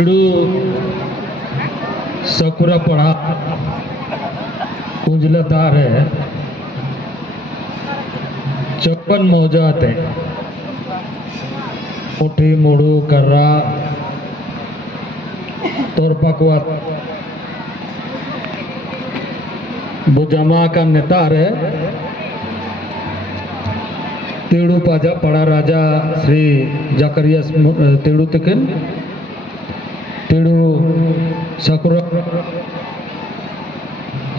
इडू sakura पढ़ा कुंजलदार है 54 मौजात है मुठी मुड़ू कर्रा तोरपकवा बुजमा का नेता है तेड़ू पड़ा राजा श्री जकरिया तेड़ू तकन तेड़ू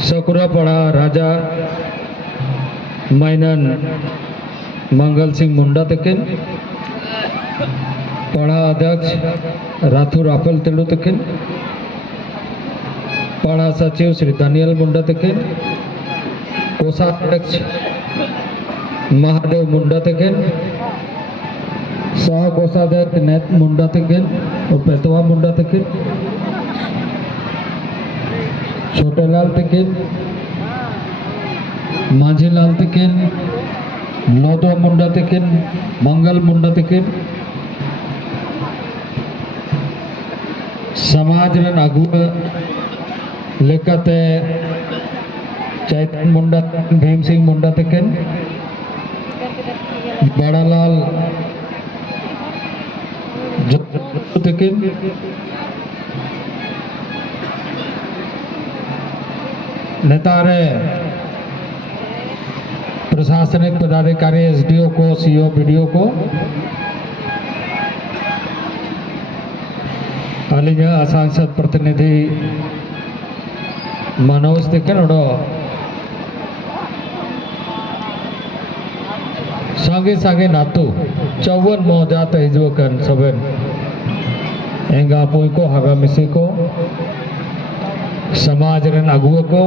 सकुरा पड़ा राजा मैनन मंगल सिंह मुंडा तकन पड़ा अध्यक्ष राथू राफेल तेड़ू तकन पड़ा सचिव श्री दानियल मुंडा तकन कोषाध्यक्ष महादेव मुंडा तकन सह कोषाध्यक्ष नेत मुंडा तकन और पेतवा मुंडा तकन छोटेलाल तकन माझीलाल तकन लोदो मुंडा तकन मंगल मुंडा तकन समाज रन अगुआ लेकाते चैतन मुंडा भीम सिंह मुंडा तकन बड़ालाल तकन नेतारे प्रशासनिक पदाधिकारी एसडीओ को सीओ बीडीओ को अलिंगा सांसद प्रतिनिधि मनोज तकन संगे संगे नातू 54 मौजात हिजवकन सबन एंगा पुई को हगा मिसी को समाज रन अगुआ को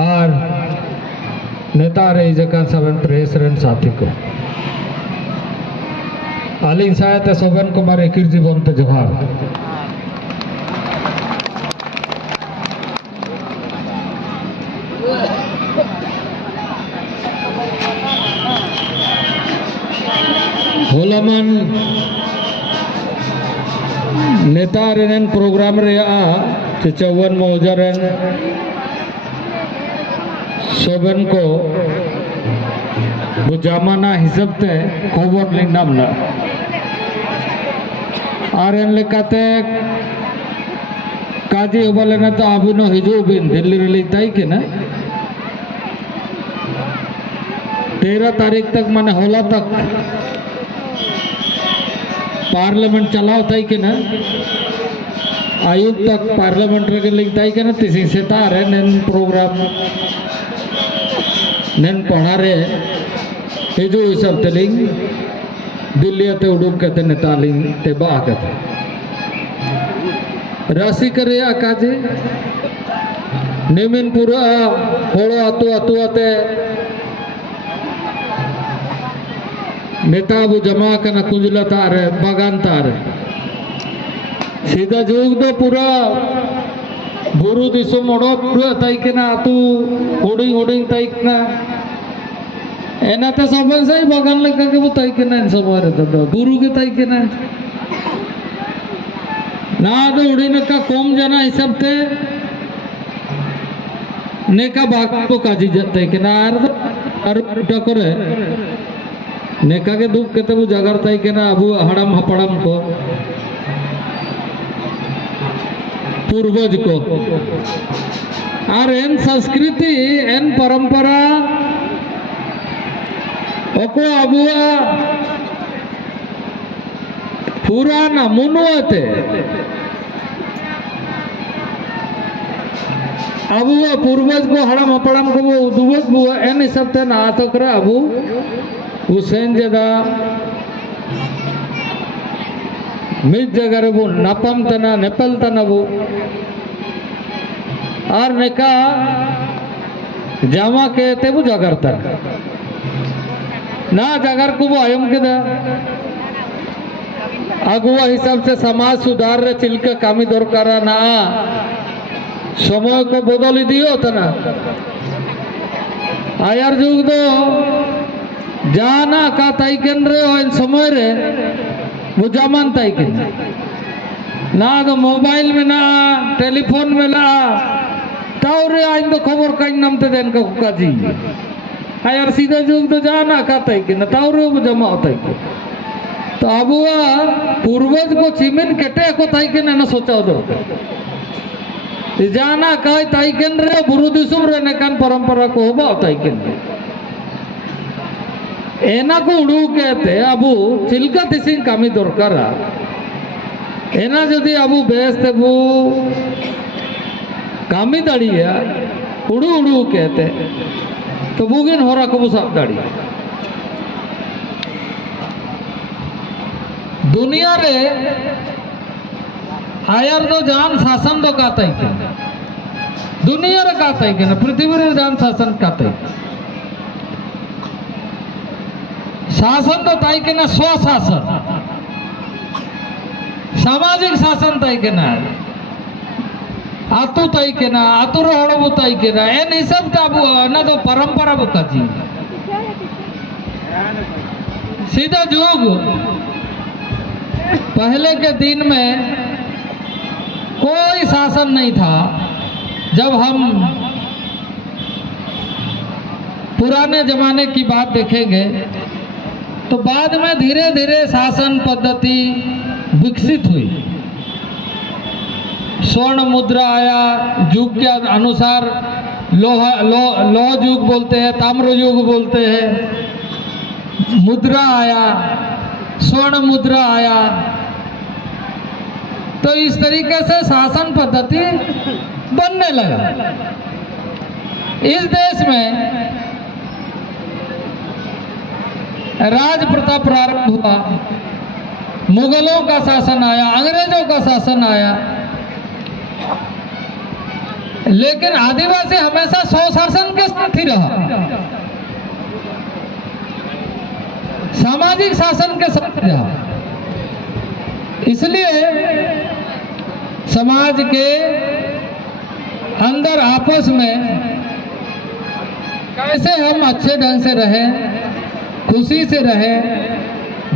और नेता रही जगह सबन प्रेस रन साथी को आलिंग सायते सबन को मारे किर जीवन ते जोहार होलामन नेता रेन प्रोग्राम रे आ 54 मौजरन सबन को बुजामाना हिसाब ते खबर लिंगनाम ना और इन लेकाते काजी होबले ना तो अभी नो हिजू बिन दिल्ली रे लिताई के ना 13 तारीख तक माने होला तक पार्लियामेंट चलाओ ताई के ना आयुक्त तक पार्लियामेंट रे लिखताई के ना तिसी सेता रे नेन प्रोग्राम नेन पढ़ा रे हिजू हिसाब ते लिंग दिल्ली ते उडुक के नेता लिंग ते बा के राशि करे आकाजे नेमिन पूरा होड़ो आतु आतु आते नेता बु जमा कना कुंजला तारे बागान तारे सीधा जुग दो पूरा बुरु दिसो मोड़ो पूरा ताइकना आतु होडिंग होडिंग ताइकना एनाते सबन सही बागान लेका के वो ताइकना इन सबरे तो बुरु के ताइकना ना दो उड़ीन का कम जना हिसाब ते नेका बाग को काजी जते के ना आर उटा करे नेका के दुख के तब जगार ताई के ना अबू हड़म हपड़म को पूर्वज को और एन संस्कृति एन परंपरा ओको अबुआ पुराना मुनुआते अबुआ पूर्वज को हड़म हपड़म को वो दुबक बुआ एन हिसाब ते ना तो करा अबू हुसैन जदा मिज जगह रे वो नापम तना नेपल तना वो और नेका जामा के ते वो जगर तना ना जगर को वो आयम के दा अगुआ हिसाब से समाज सुधार रे चिल्का कामी दरकारा ना समय को बदली दियो तना आयार जुग दो जाना का ताइकन रे इन समय रे वो जमान ताइकन ना तो मोबाइल में ना टेलीफोन में ना ताउरे आइन तो खबर का नाम ते देन का काजी यार सीधा जुग तो जाना का ताइकन ताउरे वो जमा होता है तो अब पूर्वज को चिमिन कटे को ताइकन ना सोचा दो जाना का ताइकन रे बुरु दिसुम रे नकान परंपरा को होबा ताइकन एना को उड़ू कहते अबू चिल्का तिसिंग कामी दरकारा एना जदि अबू बेस तेबू कामी दाड़िया उड़ू उड़ू कहते तो बुगिन होरा को साब दाड़ी दुनिया रे आयर तो जान शासन तो काता ही दुनिया रे काता ही ना पृथ्वी रे जान शासन काता ही शासन तो ताई के ना स्वशासन सामाजिक शासन ताई के ना आतु ताई के ना आतुर हड़बु ताई के ना ए नहीं सब काबू ना तो परंपरा बुका जी सीधा जुग पहले के दिन में कोई शासन नहीं था। जब हम पुराने जमाने की बात देखेंगे तो बाद में धीरे धीरे शासन पद्धति विकसित हुई। स्वर्ण मुद्रा आया, युग के अनुसार लोह युग बोलते हैं, ताम्र युग बोलते हैं, मुद्रा आया, स्वर्ण मुद्रा आया। तो इस तरीके से शासन पद्धति बनने लगा। इस देश में राज प्रथा प्रारंभ हुआ, मुगलों का शासन आया, अंग्रेजों का शासन आया, लेकिन आदिवासी हमेशा स्वशासन के साथ ही रहा, सामाजिक शासन के साथ रहा। इसलिए समाज के अंदर आपस में कैसे हम अच्छे ढंग से रहें, खुशी से रहे,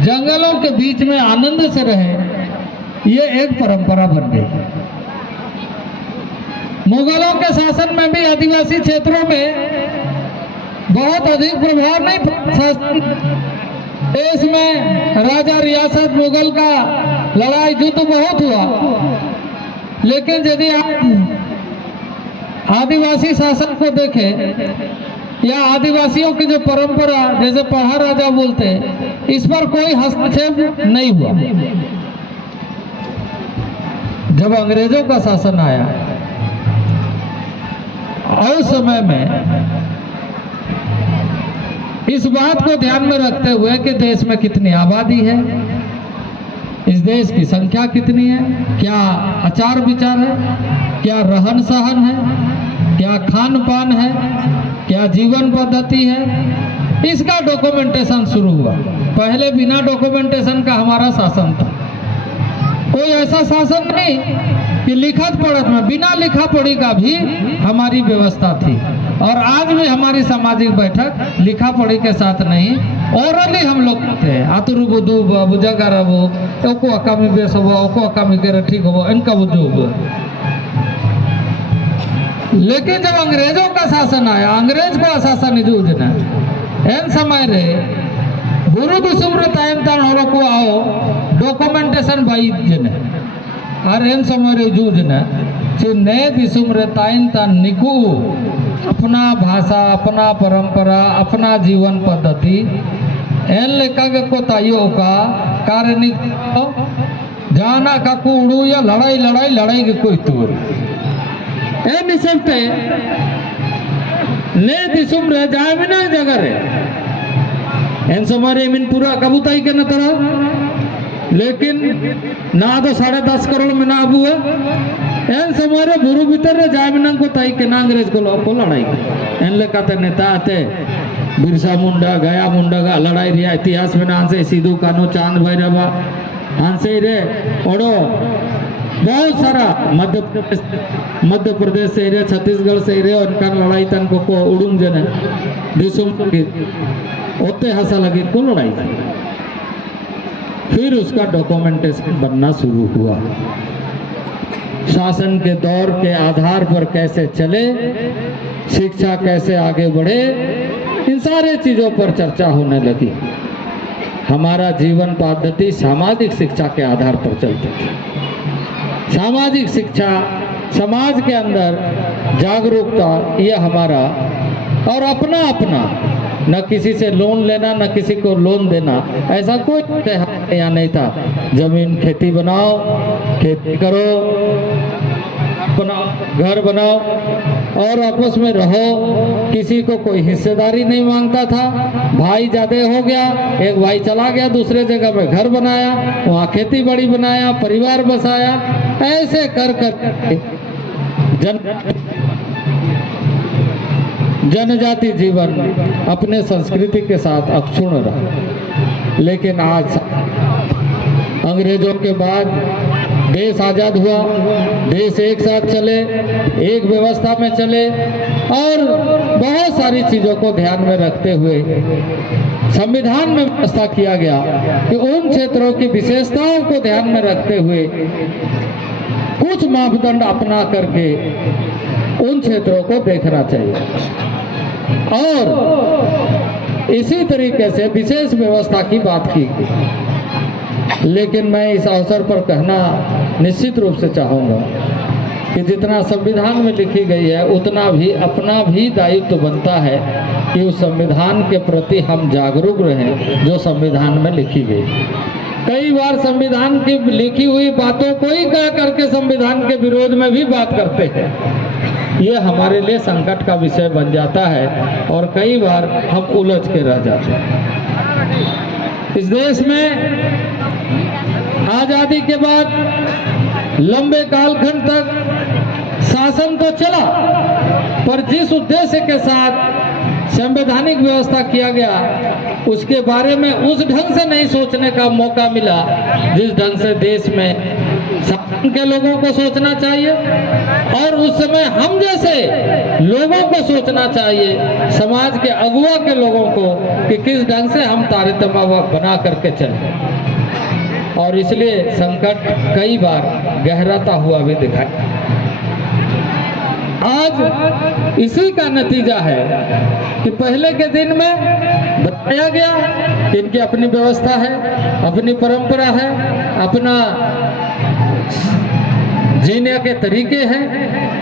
जंगलों के बीच में आनंद से रहे, ये एक परंपरा बन गई। मुगलों के शासन में भी आदिवासी क्षेत्रों में बहुत अधिक प्रभाव नहीं पड़ा। देश में राजा रियासत मुगल का लड़ाई युद्ध बहुत हुआ, लेकिन यदि आप आदिवासी शासन को देखें या आदिवासियों की जो परंपरा जैसे पहाड़ राजा बोलते हैं, इस पर कोई हस्तक्षेप नहीं हुआ। जब अंग्रेजों का शासन आया उस समय में इस बात को ध्यान में रखते हुए कि देश में कितनी आबादी है, इस देश की संख्या कितनी है, क्या आचार विचार है, क्या रहन सहन है, क्या खान पान है, क्या जीवन पद्धति है, इसका डॉक्यूमेंटेशन शुरू हुआ। पहले बिना डॉक्यूमेंटेशन का हमारा शासन था। कोई ऐसा शासन नहीं कि लिखत पढ़त में, बिना लिखा पढ़ी का भी हमारी व्यवस्था थी। और आज भी हमारी सामाजिक बैठक लिखा पढ़ी के साथ नहीं, ओरली हम लोग करते हैं। आतुरु बुदु बुझगा रहो, ओको अकामी बेस हो, ओको अकामी करे ठीक हो, इनका बुझो। लेकिन जब अंग्रेजों का शासन आया, अंग्रेज को शासन जूझना एन समय रे गुरु दुसुम्र तायम तान होरो को आओ डॉक्यूमेंटेशन भाई जने और एन समय रे जूझना चे नए दिसुम्र तायन तान निकू अपना भाषा, अपना परंपरा, अपना जीवन पद्धति एन लेका को ताइयों का कारण जाना का उड़ू या लड़ाई लड़ाई लड़ाई के कोई तूर ए निसलते ने दिसुम रे जाए बिना जगह रे एन समारे मिन पूरा कबूताई के न तरह, लेकिन ना तो 10.5 करोड़ में ना अबू है एन समारे बुरु भीतर रे जाए बिना को ताई के ना अंग्रेज को लड़ाई एन लेकाते नेता आते बिरसा मुंडा, गया मुंडा का लड़ाई रिया इतिहास में ना से सीधू कानू चांद भैरवा हांसे रे ओडो बहुत सारा मध्य प्रदेश से रे, छत्तीसगढ़ से रे, उनका लड़ाई तन को उड़ूंग जने दिसुम उत्ते हंसा लगी कुल लड़ाई। फिर उसका डॉक्यूमेंटेशन बनना शुरू हुआ, शासन के दौर के आधार पर कैसे चले, शिक्षा कैसे आगे बढ़े, इन सारे चीजों पर चर्चा होने लगी। हमारा जीवन पद्धति सामाजिक शिक्षा के आधार पर चलती थी। सामाजिक शिक्षा, समाज के अंदर जागरूकता, ये हमारा और अपना अपना, न किसी से लोन लेना न किसी को लोन देना, ऐसा कोई यहाँ नहीं था। जमीन खेती बनाओ, खेती करो, बनाओ, घर बनाओ और आपस में रहो। किसी को कोई हिस्सेदारी नहीं मांगता था। भाई ज्यादा हो गया, एक भाई चला गया दूसरे जगह में घर बनाया, वहाँ खेती बाड़ी बनाया, परिवार बसाया। ऐसे कर कर जनजाति जीवन अपने संस्कृति के साथ अक्षुण्ण रहा। लेकिन आज अंग्रेजों के बाद देश आजाद हुआ, देश एक साथ चले, एक व्यवस्था में चले और बहुत सारी चीजों को ध्यान में रखते हुए संविधान में व्यवस्था किया गया कि उन क्षेत्रों की विशेषताओं को ध्यान में रखते हुए कुछ मापदंड अपना करके उन क्षेत्रों को देखना चाहिए। और इसी तरीके से विशेष व्यवस्था की बात की। लेकिन मैं इस अवसर पर कहना निश्चित रूप से चाहूँगा कि जितना संविधान में लिखी गई है उतना भी अपना भी दायित्व बनता है कि उस संविधान के प्रति हम जागरूक रहें जो संविधान में लिखी गई। कई बार संविधान की लिखी हुई बातों को ही कह करके संविधान के विरोध में भी बात करते हैं। ये हमारे लिए संकट का विषय बन जाता है और कई बार हम उलझ के रह जाते हैं। इस देश में आजादी के बाद लंबे कालखंड तक शासन तो चला, पर जिस उद्देश्य के साथ संवैधानिक व्यवस्था किया गया उसके बारे में उस ढंग से नहीं सोचने का मौका मिला जिस ढंग से देश में शासन के लोगों को सोचना चाहिए और उस समय हम जैसे लोगों को सोचना चाहिए, समाज के अगुवा के लोगों को, कि किस ढंग से हम तारतम्य बना करके चलें। और इसलिए संकट कई बार गहराता हुआ भी दिखाई। आज इसी का नतीजा है कि पहले के दिन में बताया गया कि इनकी अपनी व्यवस्था है, अपनी परंपरा है, अपना जीने के तरीके हैं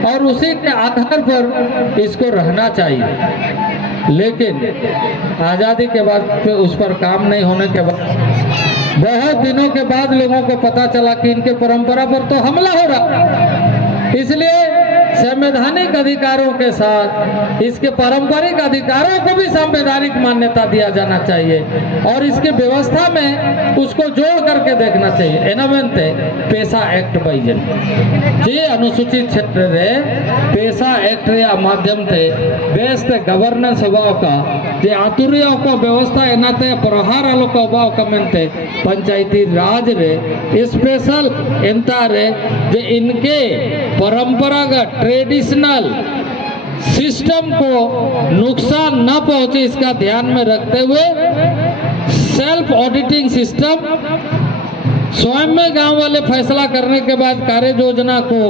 और उसी के आधार पर इसको रहना चाहिए। लेकिन आज़ादी के बाद उस पर काम नहीं होने के बाद बहुत दिनों के बाद लोगों को पता चला कि इनके परंपरा पर तो हमला हो रहा। इसलिए संवैधानिक अधिकारों के साथ इसके पारंपरिक अधिकारों को भी संवैधानिक मान्यता दिया जाना चाहिए और इसके व्यवस्था में उसको जोड़ करके देखना चाहिए। एनामेंते पेशा एक्ट बाइजन जे अनुसूचित क्षेत्र रे पेशा एक्ट रे माध्यम थे बेस्ट गवर्नेंस हवा का जे आतुरिया को व्यवस्था एनाते प्रहार आलोक हवा का मेनते पंचायती राज रे स्पेशल एंता रे जे इनके परंपरागत ट्रेडिशनल सिस्टम को नुकसान न पहुंचे इसका ध्यान में रखते हुए सेल्फ ऑडिटिंग सिस्टम स्वयं में गांव वाले फैसला करने के बाद कार्य योजना को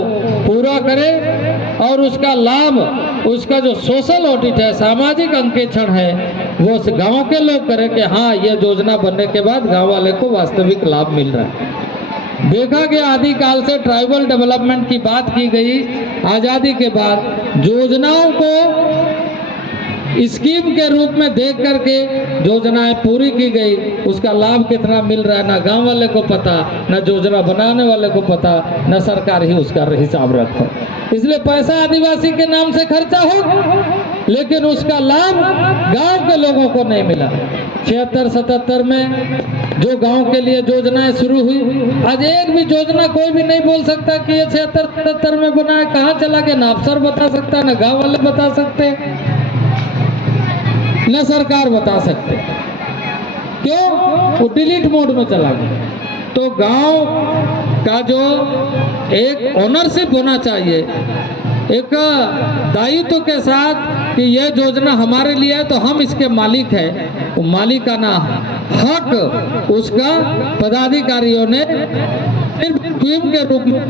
पूरा करें और उसका लाभ, उसका जो सोशल ऑडिट है, सामाजिक अंकेक्षण है, वो गांव के लोग करें कि हाँ ये योजना बनने के बाद गांव वाले को वास्तविक लाभ मिल रहा है। देखा गया आदिकाल से ट्राइबल डेवलपमेंट की बात की गई। आज़ादी के बाद योजनाओं को स्कीम के रूप में देख करके योजनाएं पूरी की गई, उसका लाभ कितना मिल रहा है ना गांव वाले को पता, ना योजना बनाने वाले को पता, ना सरकार ही उसका हिसाब रखो। इसलिए पैसा आदिवासी के नाम से खर्चा हो लेकिन उसका लाभ गांव के लोगों को नहीं मिला। 76-77 में जो गांव के लिए योजनाएं शुरू हुई, आज एक भी योजना कोई भी नहीं बोल सकता कि ये 76-77 में बना है, कहाँ चला गया, ना अफसर बता सकता, ना गांव वाले बता सकते, न सरकार बता सकते। क्यों? वो डिलीट मोड में चला गया। तो गांव का जो एक ओनरशिप होना चाहिए, एक दायित्व के साथ कि ये योजना हमारे लिए है तो हम इसके मालिक है, वो मालिकाना हक उसका पदाधिकारियों ने सिर्फ स्कीम के रूप में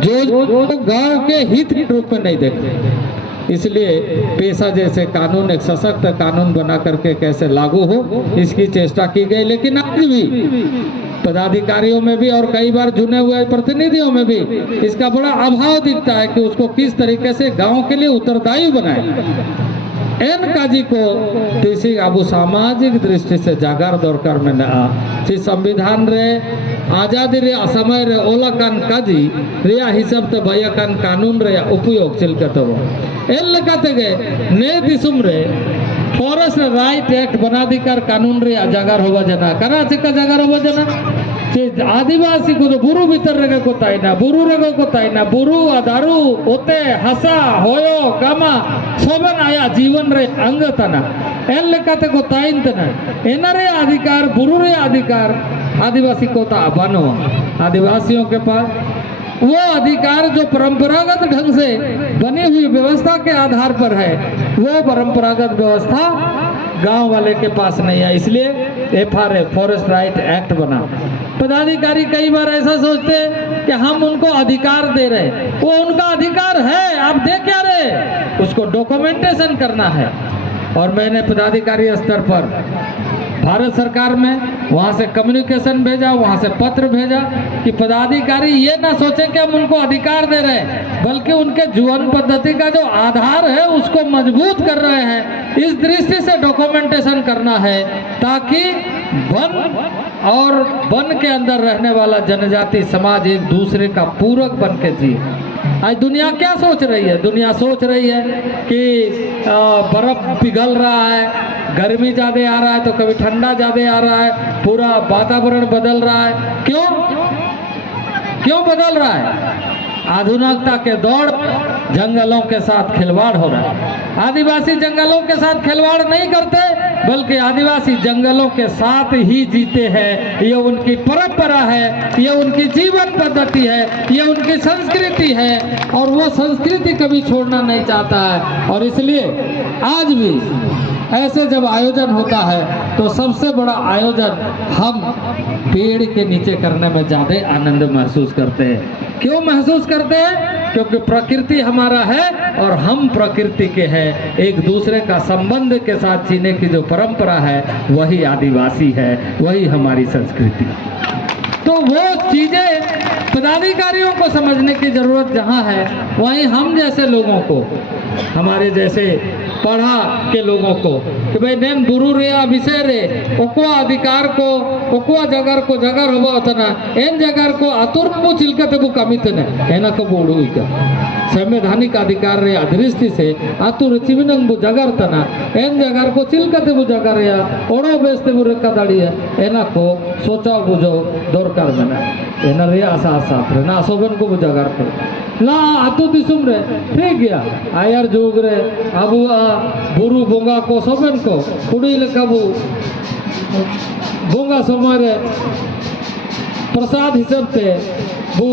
जो गांव के हित के रूप में नहीं देखते। इसलिए पेशा जैसे कानून एक सशक्त कानून बना करके कैसे लागू हो इसकी चेष्टा की गई, लेकिन आज भी पदाधिकारियों में भी और कई बार चुने हुए प्रतिनिधियों में भी इसका बड़ा अभाव दिखता है कि उसको किस तरीके से गांव के लिए उत्तरदायी बनाए। एन काजी को तीसी आबू सामाजिक दृष्टि से जागार दरकार में संविधान रे आजादी रे समय रे ओला कान काजी रिया हिसाब ते भैया कान कानून रे उपयोग चिलकतो एन लेकाते गे ने दिसुम रे फॉरेस्ट राइट एक्ट बनाधिकार कानून रे जागार होवा जना करा चिका जागार होवा जना चे आदिवासी को तो बुरु भीतर रेगा को ताइना बुरु रेगो को ताइना बुरु आदारू ओते हसा होयो कामा सोबन आया जीवन रे अंग तना एन लेकाते को ताइन तना एनरे अधिकार बुरु रे अधिकार आदिवासी को ता बनो आदिवासियों के पास वो अधिकार जो परंपरागत ढंग से बनी हुई व्यवस्था के आधार पर है, वो परंपरागत व्यवस्था गांव वाले के पास नहीं है। इसलिए FRA फॉरेस्ट राइट एक्ट बना। पदाधिकारी कई बार ऐसा सोचते हैं कि हम उनको अधिकार दे रहे, वो उनका अधिकार है, आप दे क्या रहे, उसको डॉक्यूमेंटेशन करना है। और मैंने पदाधिकारी स्तर पर भारत सरकार में वहाँ से कम्युनिकेशन भेजा, वहाँ से पत्र भेजा कि पदाधिकारी ये ना सोचे कि हम उनको अधिकार दे रहे हैं, बल्कि उनके जीवन पद्धति का जो आधार है उसको मजबूत कर रहे हैं। इस दृष्टि से डॉक्यूमेंटेशन करना है ताकि वन और वन के अंदर रहने वाला जनजाति समाज एक दूसरे का पूरक बन के जिए। आज दुनिया क्या सोच रही है? दुनिया सोच रही है कि बर्फ पिघल रहा है, गर्मी ज़्यादा आ रहा है तो कभी ठंडा ज़्यादा आ रहा है, पूरा वातावरण बदल रहा है। क्यों बदल रहा है? आधुनिकता के दौड़ जंगलों के साथ खिलवाड़ हो रहा है। आदिवासी जंगलों के साथ खिलवाड़ नहीं करते, बल्कि आदिवासी जंगलों के साथ ही जीते हैं। ये उनकी परंपरा है, ये उनकी जीवन पद्धति है, ये उनकी संस्कृति है और वो संस्कृति कभी छोड़ना नहीं चाहता है। और इसलिए आज भी ऐसे जब आयोजन होता है तो सबसे बड़ा आयोजन हम पेड़ के नीचे करने में ज़्यादा आनंद महसूस करते हैं। क्यों महसूस करते हैं? क्योंकि प्रकृति हमारा है और हम प्रकृति के हैं। एक दूसरे का संबंध के साथ जीने की जो परंपरा है वही आदिवासी है, वही हमारी संस्कृति। तो वो चीज़ें पदाधिकारियों को समझने की जरूरत जहाँ है, वहीं हम जैसे लोगों को, हमारे जैसे पढ़ा के लोगों को कि भाई नैन बुरु रे विषय रे ओकुआ अधिकार को ओकुआ जगर को जगर होबा होतना एन जगर को आतुर को चिलकते बु कमित ने एना को बोड़ू का संवैधानिक अधिकार रे दृष्टि से आतुर चिमिनंग बु जगर तना एन जगर को चिलकते बु जगर या ओड़ो बेस्ते बु रखा दाड़ी है एना को सोचा बुझो दरकार मेना एना रे आशा आशा ना सोबन को बु जगर को ना आतु दिसुम रे ठीक गया आयर जोग रे आबू बुरु बोंगा को सोबन को कुड़ी लेकाबू बोंगा समय रे प्रसाद हिसाब से बू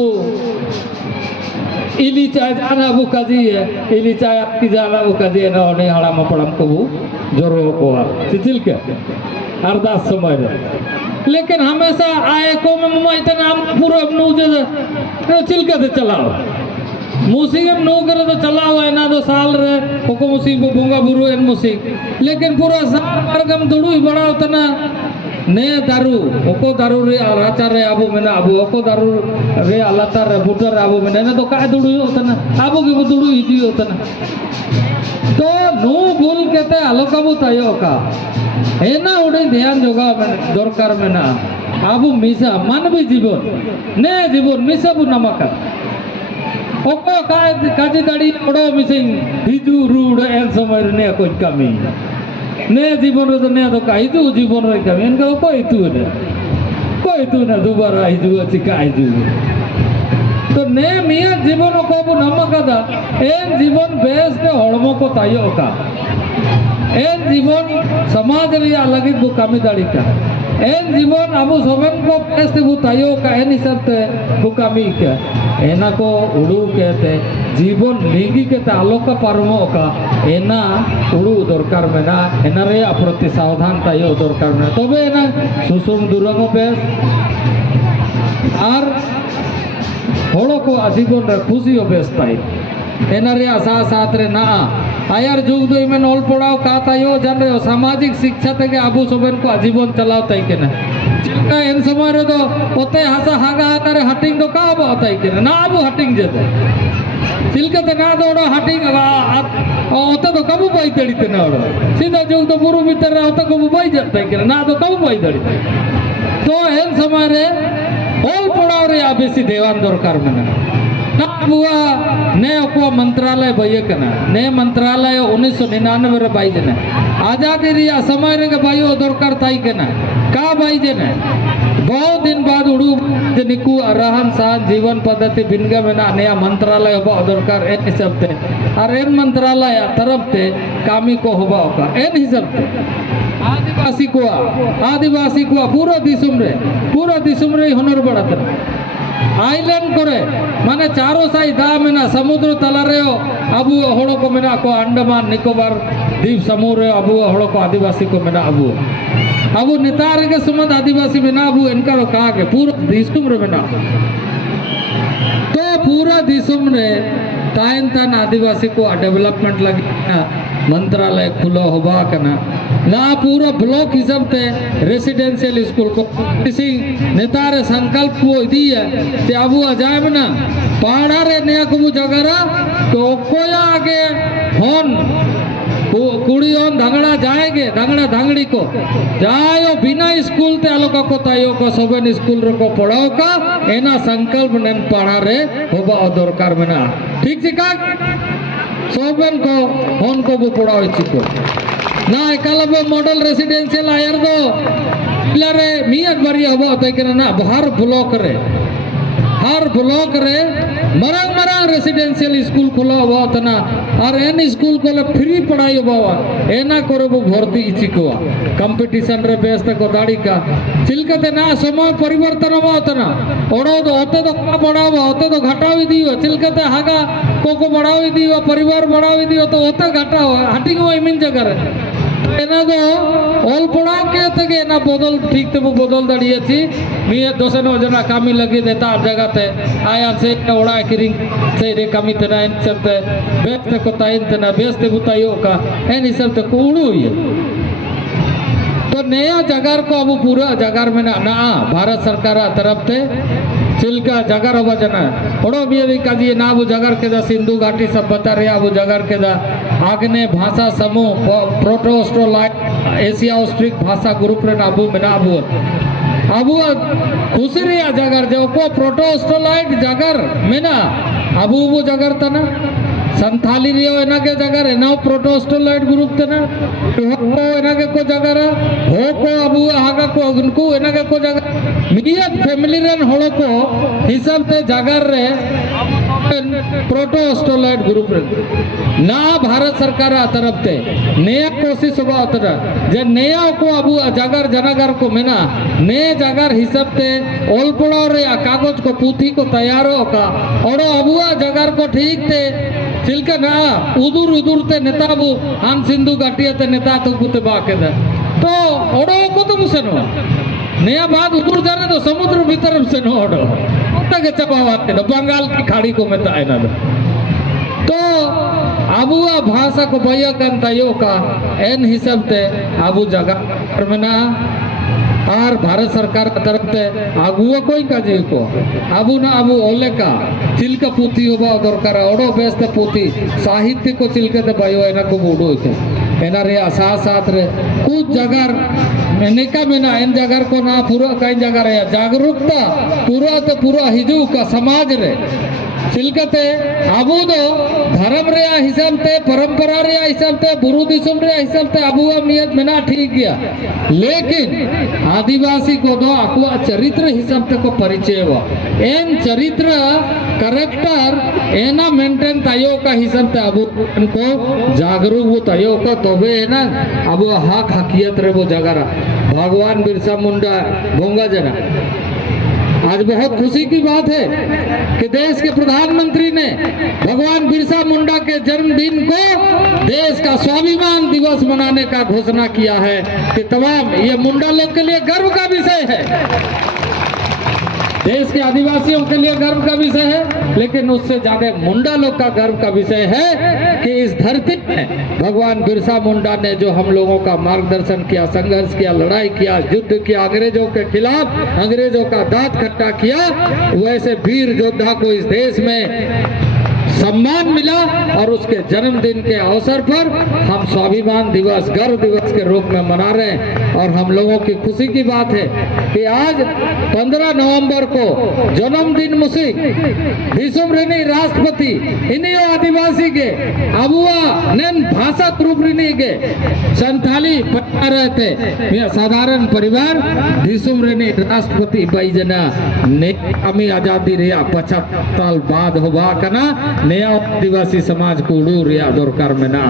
इली चाय जाना बू काजी है इली चाय आपकी जाना बू काजी है ना नहीं हड़ा मपड़म को बू जोरो को चिचिल के अरदास समय रे। लेकिन हमेशा आए को में मम्मा इतना पूरा नूजे चिलके से चलाओ मुसीब नो करे तो चला हुआ है ना तो साल रे ओको मुसीब बोंगा बुरु एन मुसीब लेकिन पूरा साल मार्गम दुड़ू ही बड़ा उतना ने दारू ओको दारू रे आचार रे आबू में आबू ओको दारू रे अलातार रे बुटर रे आबू में ना तो का दुड़ू उतना आबू की दुड़ू ही जी उतना तो नो बोल कहते आलो का वो तायो का है ना उड़े ध्यान जोगा दरकार में ना आबू मिसा मन भी जीवन ने जीवन मिसा बु नमक ओको काजी दाड़ी ओडो मिसिंग हिजू रूड एन समय ने कोई कमी ने जीवन रे तो ने तो का हिजू जीवन रे कमी इनका कोई तू ने दोबारा हिजू अछि का हिजू तो ने मिया जीवन को बु नमकदा एन जीवन बेस के हड़मो को तायो का एन जीवन समाज रे अलग बु कमी दाड़ी का एन जीवन आबू सोबन को बेस बु तायो का एन हिसाब से बु कमी का एना को उड़ू कहते जीवन लिंगी के आलोक पारमो का एना उड़ू दरकार मेना एना रे प्रति सावधान तायो दरकार मेना तबे एना सुसुम दुरंग बेस और होड़ो को आजीवन रे खुशी बेस ताई एना रे आशा साथ रे ना आयार जुग दो इमें ऑल पढ़ाओ का तायो जान रे सामाजिक शिक्षा तक आबू सबन को आजीवन चलाओ ताई के ना चिल्का इन समय रे तो ओते हासा हागा हातारे हटिंग दो का बताई के ना आबू हटिंग जेते चिल्का ते ना दौड़ो हटिंग ओते तो कबू बाई दड़ीते ना ओड़ो सीधा जुग तो बुरु भीतर रे ओते कबू बाई जाते के ना तो कबू बाई दड़ीते तो इन समय रे ऑल पढ़ाओ रे बेसी देवान दरकार मेना ना बुआ ने को मंत्रालय भैया कना ने मंत्रालय 1999 रे बाई जने आजादी रिया समय रे बायो दरकार ताई कना का बाई जने बहुत दिन बाद उड़ू जनिकु रहन सहन जीवन पद्धति बिनगा में ना नया मंत्रालय होबा दरकार एन हिसाब ते और एन मंत्रालय तरफ ते कामी को होबा का एन हिसाब ते आदिवासी को पूरा दिसुम रे हुनर बढ़ाते आइलैंड करे माने चारों साई दा मेना समुद्र तलारे अबू हड़ो को मेना को अंडमान निकोबार द्वीप समूह रे अबू हड़ो को आदिवासी को मेना अबू नितार के सुमत आदिवासी मेना अबू इनका कहा के पूरा दिसुम रे मेना तो पूरा दिसुम रे ताइन तन आदिवासी को डेवलपमेंट लगी मंत्रालय खुलो होबा कना ना पूरा ब्लॉक हिसाब ते रेसिडेंशियल स्कूल को किसी नेता रे संकल्प को दिया ते अबू अजायब ना पहाड़ा रे नया को जगरा तो कोया आगे होन कुड़ी होन धंगड़ा जाएंगे धंगड़ा धांगड़ी को जायो बिना स्कूल ते आलोका को तायो को सबन स्कूल रे को पढ़ाओ का एना संकल्प नेन पढ़ा रे होबा दरकार मेना ठीक चिका सबन को होन को बो पढ़ाओ चिको ना एकलव्य मॉडल रेसिडेंशियल आयर दो इलारे मियाद बारी हबो तय के ना हर ब्लॉक रे मरंग रेसिडेंशियल स्कूल खुला हुआ तना और एन स्कूल को फ्री पढ़ाई हुआ एना करे वो भर्ती इचिको कंपटीशन रे बेस को दाड़ी का चिलकते ना समय परिवर्तन हुआ तना ओड़ो तो होते तो का बढ़ावा होते तो घटावी दियो चिलकते हागा को बढ़ावी दियो परिवार बढ़ावी दियो तो होते घटाओ हटिंग हुआ इमिन जगह एना दो ऑल पढ़ाओ के तके ना बदल ठीक ते बदल दाड़िए थी मिया दोसनो जना कामी लगी देता जगह ते आया से ओड़ा किरिंग से रे कामी तना इन सब ते बेस ते को ताइन तना बेस ते बुतायो का एन सब ते कोड़ू ये तो नया जगार को अब पूरा जगार में ना भारत सरकार तरफ ते चिल्का जगार होबा जना ओड़ो भी काजी ना अब जगार के दा सिंधु घाटी सब बता रे अब जगार के दा आग्ने भाषा समूह प्रोटोस्टोलाइट एशिया ऑस्ट्रिक भाषा ग्रुप रे अबू में अबू खुशी रे जगार जो को प्रोटोस्टोलाइट जगार में ना अबू वो जगार तना संथाली रियो एना के जगार एना प्रोटोस्टोलाइट ग्रुप तना को एना के को जगार हो को अबू हागा को उनको एना के को जगार मियाद फैमिली रेन होड़ो को हिसाब ते जगार रे प्रोटोस्टोलाइट ग्रुप रे ना भारत सरकार तरफ ते नया कोशिश हुआ उतना जे नया को अबू जगार जनागार को मेना नए जगार हिसाब ते ओल पड़ो रे कागज को पुथी को तैयारो का ओड़ो अबुआ जगार को ठीक ते चिल्का ना उदूर ते नेता बु हम सिंधु घाटिया ते नेता तो कुते बाके दा तो ओड़ो को तो मुसनो नया बात उदूर जाने तो समुद्र भीतर से नो ओड़ो ओटा के चपावाते दो बंगाल की खाड़ी को में ताए ना तो अबुआ भाषा को भैया कन तायो का एन हिसाब ते अबू जगह में ना और भारत सरकार तरफ ते आगुआ कोई काजी को अबू ना अबू ओले का चिल्का पुथी होबा दरकार ओड़ो बेस ते पुथी साहित्य को चिल्का ते बायो एना को बोडो थे एना रे साथ रे कुछ जगह मेनिका मेना इन जगह को ना पूरा कई जगह रे जागरूकता पूरा ते पूरा हिजू का समाज रे चिल्कते अबू दो धर्म रे हिसाब ते परंपरा रे हिसाब ते बुरु दिसम रे हिसाब ते अबुआ मियत मेना ठीक गया लेकिन आदिवासी को दो अकुआ चरित्र हिसाब ते को परिचय हुआ एन चरित्र करेक्टर एना मेंटेन तायो का हिसाब ते अबू को जागरूक वो तायो का तबे ना अबू हक हकियत रे वो जगह भगवान बिरसा मुंडा भोंगा जना आज बहुत खुशी की बात है कि देश के प्रधानमंत्री ने भगवान बिरसा मुंडा के जन्मदिन को देश का स्वाभिमान दिवस मनाने का घोषणा किया है कि तमाम ये मुंडा लोग के लिए गर्व का विषय है, देश के आदिवासियों के लिए गर्व का विषय है, लेकिन उससे ज्यादा मुंडा लोग का गर्व का विषय है कि इस धरती में भगवान बिरसा मुंडा ने जो हम लोगों का मार्गदर्शन किया, संघर्ष किया, लड़ाई किया, युद्ध किया, अंग्रेजों के खिलाफ, अंग्रेजों का दांत खट्टा किया, वैसे वीर योद्धा को इस देश में सम्मान मिला और उसके जन्मदिन के अवसर पर हम स्वाभिमान दिवस, गर्व दिवस के रूप में मना रहे हैं। और हम लोगों की खुशी की बात है कि आज 15 नवंबर को जन्मदिन मुसीक विश्व राष्ट्रपति इन्हीं आदिवासी के अबुआ नेन भाषा ग्रुपरिनी के संथाली पढ़ा रहे थे साधारण परिवार विश्व राष्ट्रपति बैजना ने हमें आजादी रिया 75 साल बाद होबा कना नया आदिवासी समाज को उड़ू रिया दरकार में ना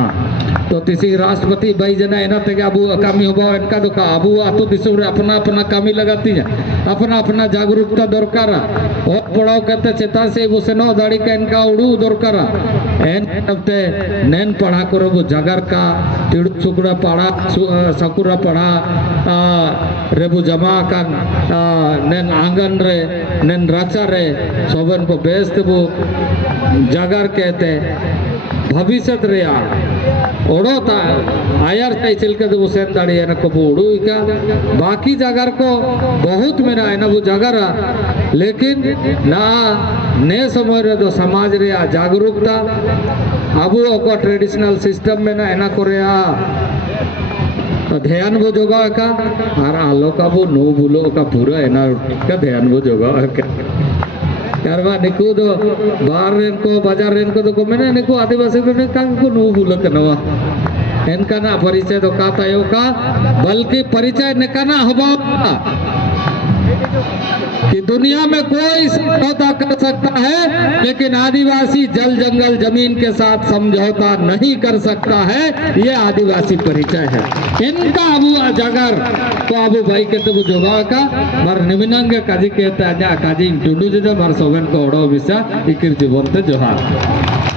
तो तीसरी राष्ट्रपति बैजना एना तेगे अबू कामी होबा इनका तो अबू तो दिसुर अपना अपना कामी लगाती है, अपना अपना जागरूकता दरकार और पढ़ाओ कहते चेता से वो सेनो दाड़ी का इनका उड़ू दरकार एन तबते नैन पढ़ा करो वो जागर का तिड़ सुकुड़ा पढ़ा सकुरा पढ़ा रेबु जमा का नैन आंगन रे नैन राचा रे सोबन को बेस्ट वो जागर कहते भविष्य रिया ओडोता आयर चल के वो सेन दाड़ी है ना कबू उड़ू का बाकी जागर को बहुत मेरा है ना वो जागर लेकिन ना ने समय रे तो समाज रे जागरूकता अबू को ट्रेडिशनल सिस्टम में ना है ना कोरिया तो ध्यान वो जोगा का और आलो का वो नो बुलो का पूरा है ना का ध्यान वो जोगा कारवा निकू दो बाहर रेन को बाजार रेन को तो को मैंने निकू आदिवासी को ने कांग को नो बुलो कनवा इनका ना परिचय तो का तायो का बल्कि परिचय निकाना होगा कि दुनिया में कोई समझौता कर सकता है लेकिन आदिवासी जल जंगल जमीन के साथ समझौता नहीं कर सकता है, ये आदिवासी परिचय है इनका। अबू जागर तो अबू भाई के तो जोगा का मर निमिनंग काजी कहता है काजी टुडू जो मर सोवेन को ओडो विसा इकिर जीवन ते जोहार।